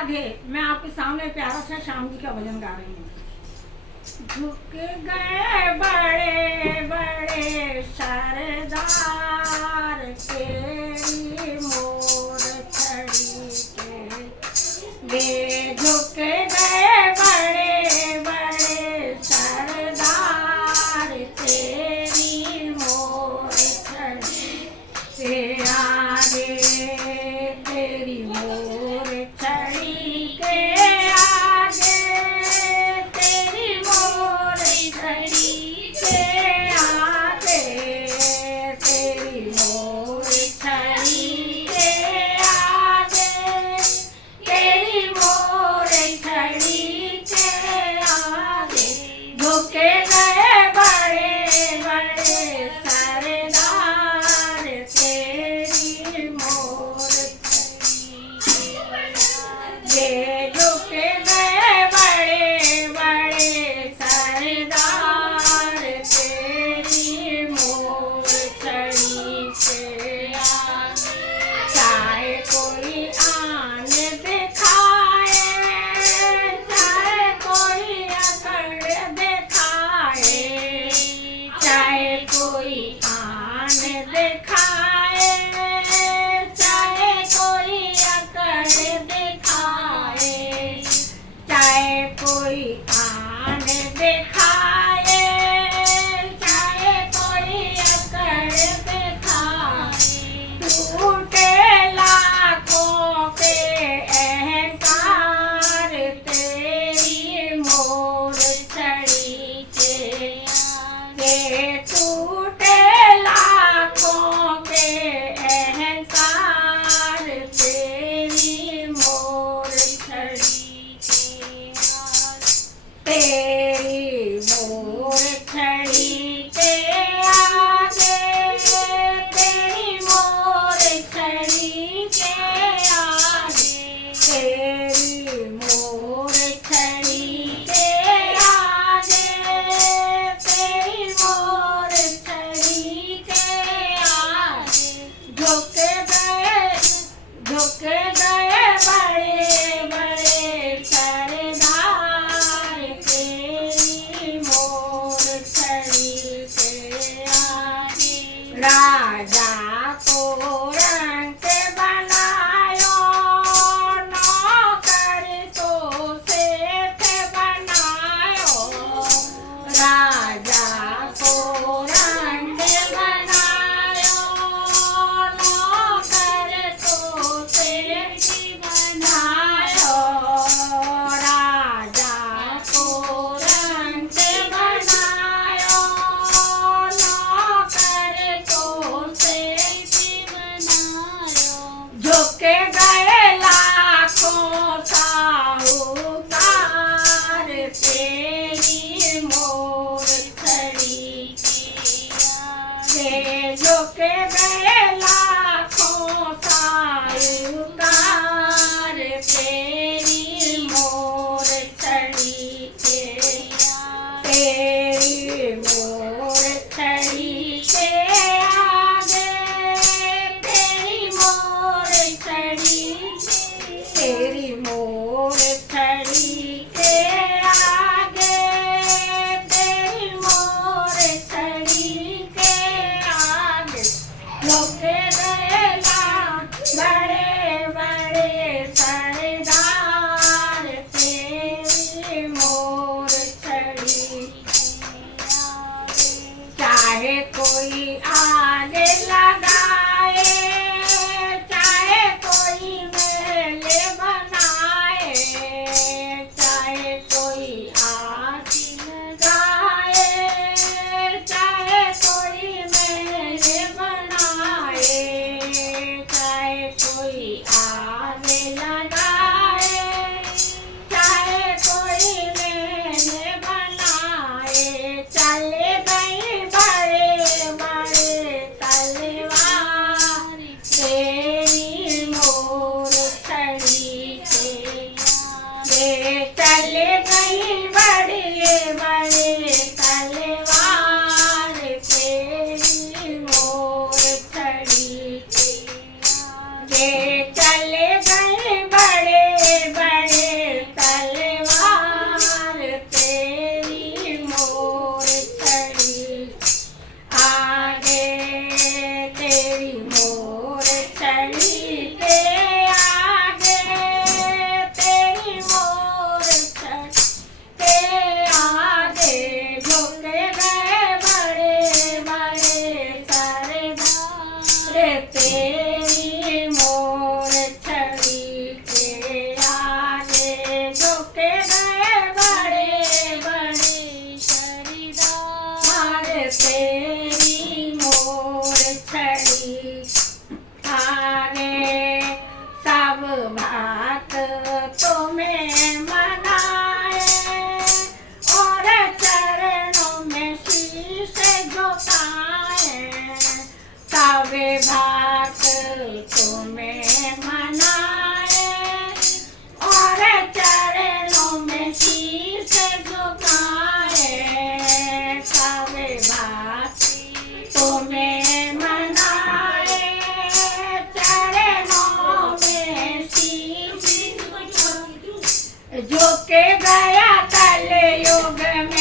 राधे। मैं आपके सामने प्यारा सा श्याम जी का भजन गा रही हूँ। झुक गए बड़े बड़े सरदार तेरी मोर छड़ी के, वे झुक गए बड़े बड़े सरदार तेरी मोर छड़ी के आगे, तेरी मोर छड़ी के आगे, तेरी मोर छड़ी के आगे, तेरी मोर छड़ी के आगे, तेरी मोर छड़ी के आगे, झुके गए बड़े बड़े सरदार तेरी मोर छड़ी के, ये झुके गए बड़े बड़े सरदार तेरी मोर छड़ी के आगे। चाहे कोई आन दिखाए, चाहे कोई अकड़ दिखाए, चाहे कोई आन दिखाए, चाहे कोई अकड़ दिखाए, चाहे कोई आन दिखाए, चाहे कोई अकड़ दिखाए, टूटे लाखों के अहंकार तेरी मोर छड़ी के आगे, टूटे लाखों के अहंकार तेरी मोर छड़ी के आगे, तेरी मोर छड़ी के आगे, तेरी मोर छड़ी के आगे, तेरी मोर छड़ी के आगे, तेरी मोर छड़ी के आगे, झुक गए बड़े बड़े सरदार तेरी मोर छड़ी के आगे। राजा को रंक बनायो, नौकर को सेठ बनायो, राजा को रंक बनायो, नौकर को सेठ बनायो, राजा को रंक बनायो, नौकर को सेठ बनायो, झुक गए लाखों साहूकार तेरी मोर छड़ी के आगे, झुक गए लाखों साहूकार तेरी मोर छड़ी के आगे, तेरी मोर छड़ी के आगे, तेरी मोर छड़ी, तेरी मोर छड़ी के आगे, तेरी मोर छड़ी के आगे, झुके गए बड़े बड़े सरदार तेरी मोर छड़ी के आगे। चाहे कोई आगे लगाए, चाहे कोई मेले बनाए, भक्त तुम्हें मनाए और चरणों में शीश झुकाए। कवे भक्त तुम्हें मनाए चरणों में शीश झुके गया कलयुग में